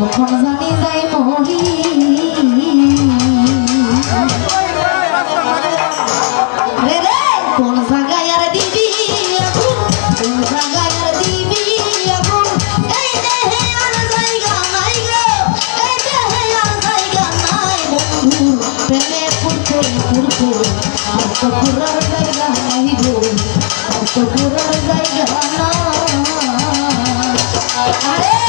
কখন জানি যাই মরি রে রে কোন জায়গায় আর দিবি এখন কোন জায়গায় আর দিবি এখন এই দেহে আর জায়গা নাই গো এই দেহে আর জায়গা নাই বন্ধু প্রেমে পড়তে পড়তে আর তো পুরার জায়গা নাই গো আর তো পুরার জায়গা না আরে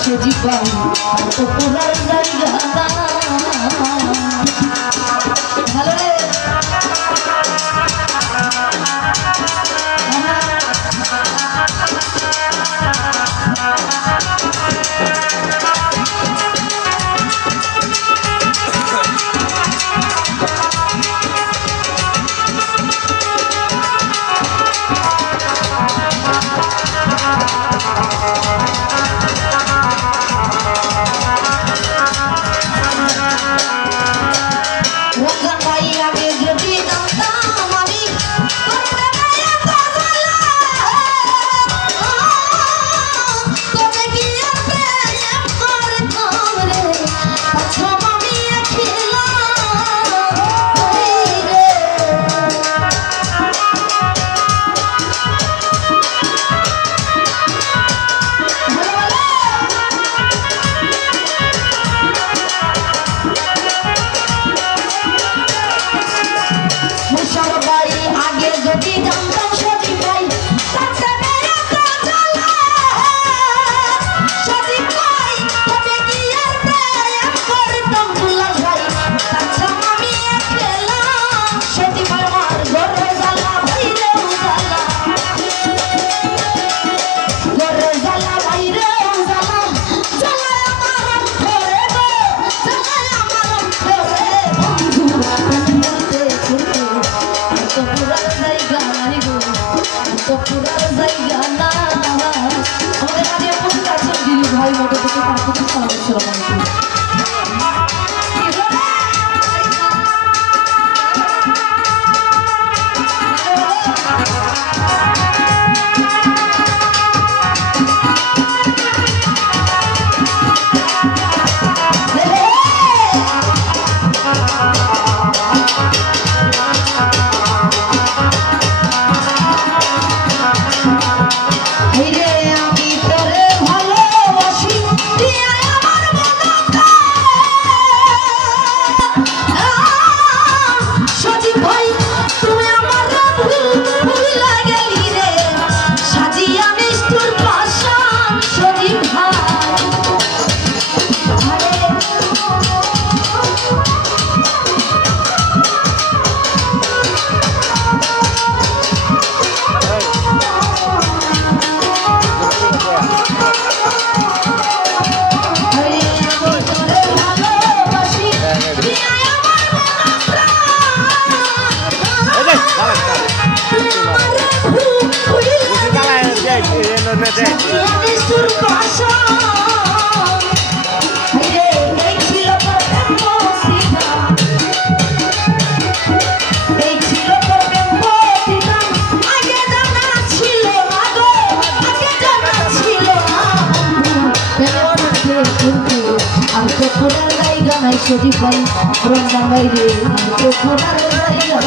সে জীবন তো পুরার জায়গা ভালো রে ভাই মতো থেকে তার প্রতি সালাম ছিল সজীব ভাই রমজান ভাই রে তো ফোটার জায়গা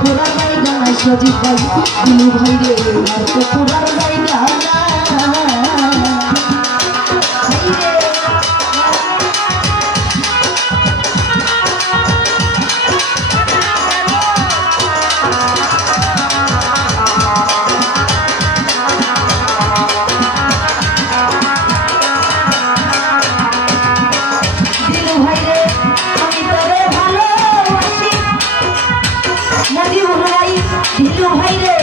পুরার জায়গা সজীব ভাই দিলু ভাই রে আর তো পুরার জায়গা দিলু ভাই রে আমি তোরে ভালোবাসি মজিবুর ভাই দিলু ভাই রে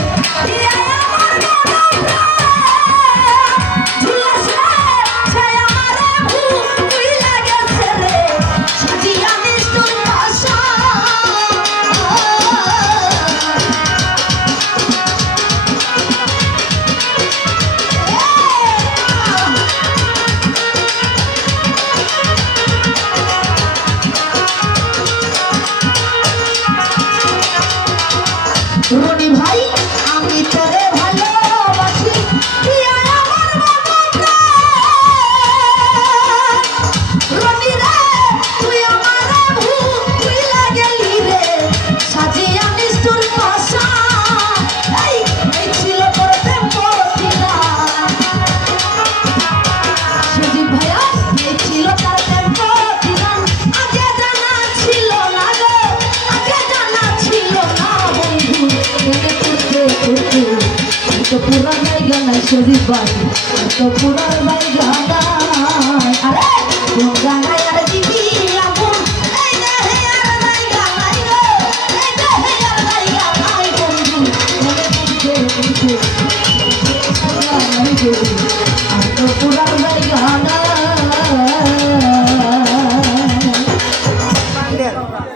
রনি ভাই আমি তোরে ভালোবাসি রনি রে তুই আমার তুই লাগেলি রে সাজিয়া নিষ্ঠুর ভাষা এই ছিল তোর প্রেম পথিরা সুদীপ ভাইয়া এই ছিল তার প্রেম পথিরা আগে জানা ছিল না গো আগে জানা ছিল না তো পুরার জায়গা নাই সজীব ভাই তো পুরার জায়গা নাই আরে কোন জায়গায় আর দিবি আগুন এই দেহে আর জায়গা নাই গো এই দেহে আর জায়গা নাই বন্ধু মনে করতে করতে নাই গো তো পুরার